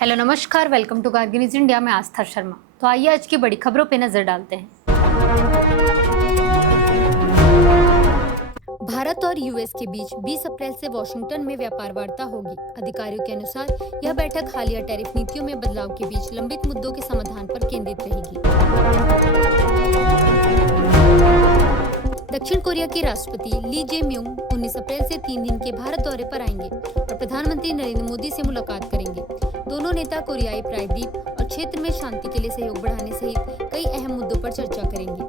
Hello नमस्कार, welcome to Kargil news India में आस्था शर्मा। तो आइए आज की बड़ी खबरों पे नजर डालते हैं। भारत और यूएस के बीच 20 अप्रैल से वॉशिंगटन में व्यापार वार्ता होगी। अधिकारियों के अनुसार यह बैठक हालिया टैरिफ नीतियों में बदलाव के बीच लंबित मुद्दों के समाधान पर केंद्रित रहेगी। दक्षिण कोरिया के राष्ट्रपति ली जे म्यूंग 19 अप्रैल से 3 दिन के भारत दौरे पर आएंगे और प्रधानमंत्री नरेंद्र मोदी से मुलाकात करेंगे। दोनों नेता कोरियाई प्रायद्वीप और क्षेत्र में शांति के लिए सहयोग बढ़ाने सहित कई अहम मुद्दों पर चर्चा करेंगे।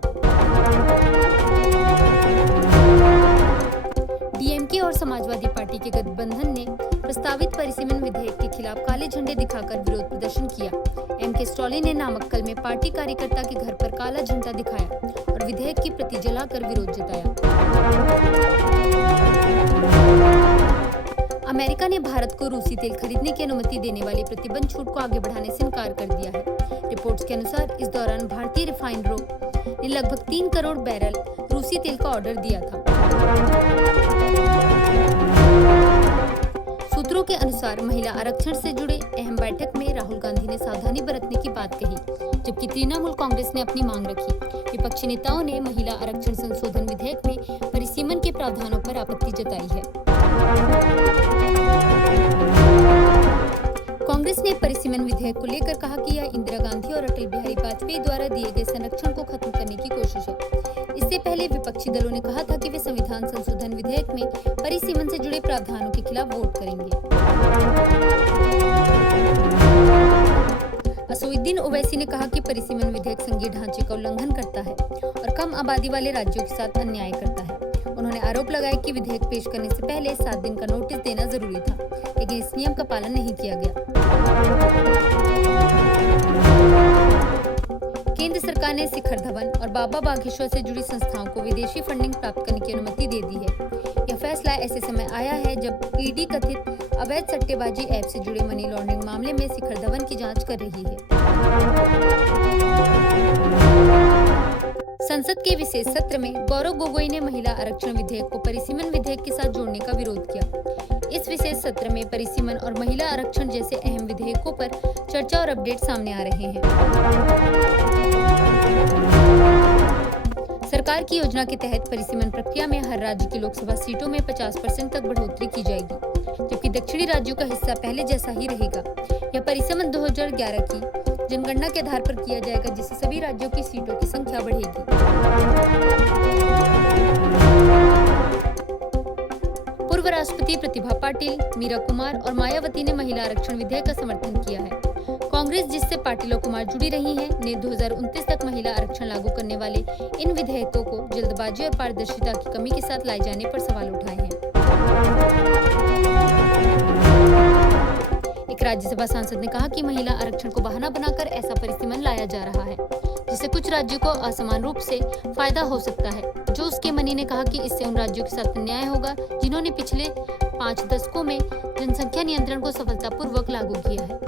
डीएमके और समाजवादी पार्टी के गठबंधन ने प्रस्तावित परिसीमन विधेयक के खिलाफ काले झंडे दिखाकर विरोध प्रदर्शन किया। एमके स्टैलिन ने नामक्कल में पार्टी कार्यकर्ता के घर पर काला झंडा दिखाया और विधेयक की प्रति जलाकर विरोध जताया। अमेरिका ने भारत को रूसी तेल खरीदने की अनुमति देने वाली प्रतिबंध छूट को आगे बढ़ाने से इनकार कर दिया है। रिपोर्ट्स के अनुसार इस दौरान भारतीय रिफाइनरों ने लगभग 3 करोड़ बैरल रूसी तेल का ऑर्डर दिया था। सूत्रों के अनुसार महिला आरक्षण से जुड़े अहम बैठक में राहुल गांधी ने सावधानी बरतने की बात कही, जबकि तृणमूल कांग्रेस ने अपनी मांग रखी। विपक्षी नेताओं ने महिला आरक्षण संशोधन विधेयक में परिसीमन के प्रावधानों पर आपत्ति जताई है। कांग्रेस ने परिसीमन विधेयक को लेकर कहा कि यह इंदिरा गांधी और अटल बिहारी वाजपेयी द्वारा दिए गए संरक्षण को खत्म करने की कोशिश है। इससे पहले विपक्षी दलों ने कहा था कि वे संविधान संशोधन विधेयक में परिसीमन से जुड़े प्रावधानों के खिलाफ वोट करेंगे। असदुद्दीन ओवैसी ने कहा कि परिसीमन विधेयक संघीय ढांचे का उल्लंघन करता है और कम आबादी वाले राज्यों के साथ अन्याय करता है। उन्होंने आरोप लगाया कि विधेयक पेश करने से पहले 7 दिन का नोटिस देना जरूरी था, लेकिन इस नियम का पालन नहीं किया गया। केंद्र सरकार ने शिखर धवन और बाबा बागेश्वर से जुड़ी संस्थाओं को विदेशी फंडिंग प्राप्त करने की अनुमति दे दी है। यह फैसला ऐसे समय आया है जब ईडी कथित अवैध सट्टेबाजी ऐप से जुड़े मनी लॉन्ड्रिंग मामले में शिखर धवन की जांच कर रही है। संसद के विशेष सत्र में गौरव गोगोई ने महिला आरक्षण विधेयक को परिसीमन विधेयक के साथ जोड़ने का विरोध किया। इस विशेष सत्र में परिसीमन और महिला आरक्षण जैसे अहम विधेयकों पर चर्चा और अपडेट सामने आ रहे हैं। सरकार की योजना के तहत परिसीमन प्रक्रिया में हर राज्य की लोकसभा सीटों में 50% तक बढ़ोतरी की जाएगी, जबकि दक्षिणी राज्यों का हिस्सा पहले जैसा ही रहेगा। यह परिसीमन 2011 की जनगणना के आधार पर किया जाएगा, जिससे सभी राज्यों की सीटों की संख्या बढ़ेगी। पूर्व राष्ट्रपति प्रतिभा पाटिल, मीरा कुमार और मायावती ने महिला आरक्षण विधेयक का समर्थन किया है। कांग्रेस, जिससे पाटिल और कुमार जुड़ी रही हैं, ने 2029 तक महिला आरक्षण लागू करने वाले इन विधेयकों को जल्दबाजी और पारदर्शिता की कमी के साथ लाए जाने पर सवाल उठाए हैं। एक राज्यसभा सांसद ने कहा कि महिला आरक्षण को बहाना बनाकर ऐसा परिसीमन लाया जा रहा है, जिससे कुछ राज्यों को असमान रूप से फायदा हो सकता है। जो उसके मनी ने कहा कि इससे उन राज्यों के साथ अन्याय होगा जिन्होंने पिछले 5 दशकों में जनसंख्या नियंत्रण को सफलतापूर्वक लागू किया है।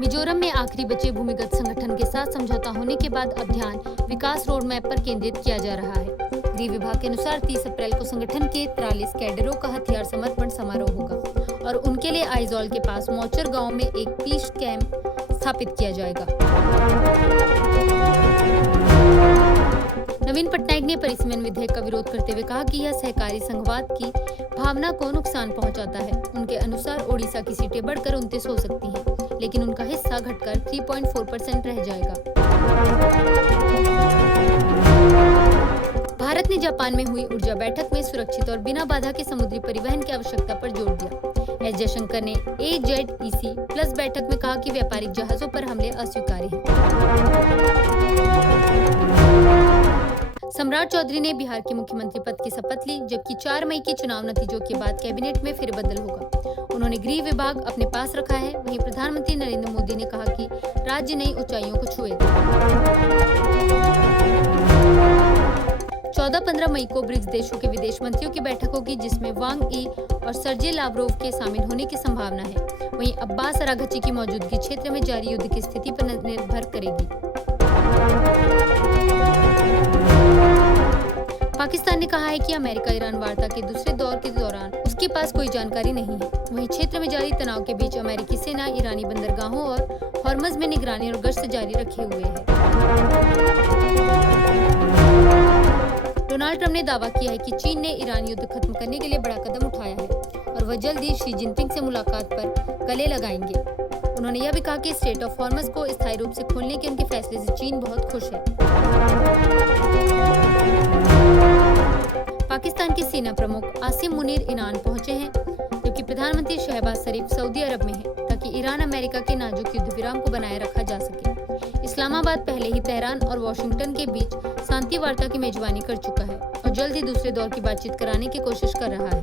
मिजोरम में आखिरी बचे भूमिगत संगठन के साथ समझौता होने के बाद अब ध्यान विकास रोड मैप पर केंद्रित किया जा रहा है। गृह विभाग के अनुसार 30 अप्रैल को संगठन के 43 कैडरों का हथियार समर्पण समारोह होगा और उनके लिए आइजॉल के पास मौचर गांव में एक पीस कैंप स्थापित किया जाएगा। नवीन पटनायक ने परिसीमन विधेयक का विरोध करते हुए कहा कि यह सहकारी संघवाद की भावना को नुकसान पहुंचाता है। उनके अनुसार ओडिशा की सीटें बढ़कर 29 हो सकती हैं, लेकिन उनका हिस्सा घटकर 3.4% रह जाएगा। भारत ने जापान में हुई ऊर्जा बैठक में सुरक्षित और बिना बाधा के समुद्री परिवहन की आवश्यकता पर जोर दिया। एस जयशंकर ने AZEC प्लस बैठक में कहा कि व्यापारिक जहाजों पर हमले अस्वीकार्य हैं। सम्राट चौधरी ने बिहार के मुख्यमंत्री पद की शपथ ली, जबकि 4 मई के चुनाव नतीजों के बाद कैबिनेट में फेरबदल होगा। उन्होंने गृह विभाग अपने पास रखा है। वहीं प्रधानमंत्री नरेंद्र मोदी ने कहा कि राज्य नई ऊंचाइयों को छुएगा। 14-15 मई को ब्रिक्स देशों के विदेश मंत्रियों की बैठक होगी, जिसमें वांग यी और सर्जे लावरोव के शामिल होने की संभावना है। वहीं अब्बास अराघची की मौजूदगी क्षेत्र में जारी युद्ध की स्थिति पर निर्भर करेगी। पाकिस्तान ने कहा है कि अमेरिका ईरान वार्ता के दूसरे दौर के दौरान उसके जिनके पास कोई जानकारी नहीं है। वहीं क्षेत्र में जारी तनाव के बीच अमेरिकी सेना ईरानी बंदरगाहों और हॉर्मज में निगरानी और गश्त जारी रखे हुए है। डोनाल्ड ट्रंप ने दावा किया है कि चीन ने ईरान युद्ध खत्म करने के लिए बड़ा कदम उठाया है और वह जल्द ही शी जिनपिंग से मुलाकात पर गले लगाएंगे। उन्होंने यह भी कहा कि स्ट्रेट ऑफ हॉर्मज को स्थायी रूप से खोलने के उनके फैसले से चीन बहुत खुश है। पाकिस्तान के सेना प्रमुख आसिम मुनीर ईरान पहुंचे हैं, जबकि प्रधानमंत्री शहबाज शरीफ सऊदी अरब में हैं, ताकि ईरान अमेरिका के नाजुक युद्ध विराम को बनाए रखा जा सके। इस्लामाबाद पहले ही तेहरान और वॉशिंगटन के बीच शांति वार्ता की मेजबानी कर चुका है और जल्द ही दूसरे दौर की बातचीत कराने की कोशिश कर रहा है।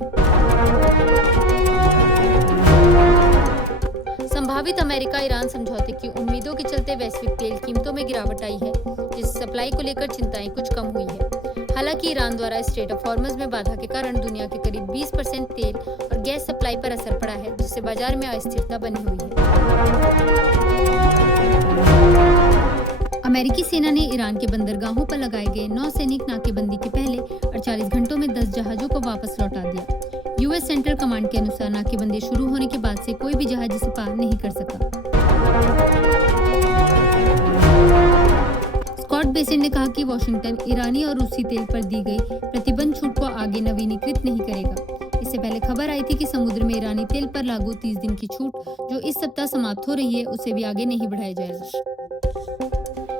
संभावित अमेरिका ईरान समझौते की उम्मीदों के चलते वैश्विक तेल कीमतों में गिरावट आई है, जिससे सप्लाई को लेकर चिंताएं कुछ कम हुई है। हालांकि ईरान द्वारा स्ट्रेट ऑफ हॉर्मज में बाधा के कारण दुनिया के करीब 20% तेल और गैस सप्लाई पर असर पड़ा है, जिससे बाजार में अस्थिरता बनी हुई है। अमेरिकी सेना ने ईरान के बंदरगाहों पर लगाए गए नौसैनिक नाकेबंदी के पहले 48 घंटों में 10 जहाजों को वापस लौटा दिया। यूएस सेंट्रल कमांड के अनुसार नाकेबंदी शुरू होने के बाद से कोई भी जहाज इसे पार नहीं कर सका। स्कॉट बेसेंट ने कहा कि वॉशिंगटन ईरानी और रूसी तेल पर दी गई प्रतिबंध छूट को आगे नवीनीकृत नहीं करेगा। इससे पहले खबर आई थी कि समुद्र में ईरानी तेल पर लागू 30 दिन की छूट, जो इस सप्ताह समाप्त हो रही है, उसे भी आगे नहीं बढ़ाया जाएगा।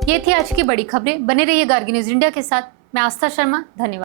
ये थी आज की बड़ी खबरें। बने रहिए गार्गी न्यूज इंडिया के साथ। मैं आस्था शर्मा। धन्यवाद।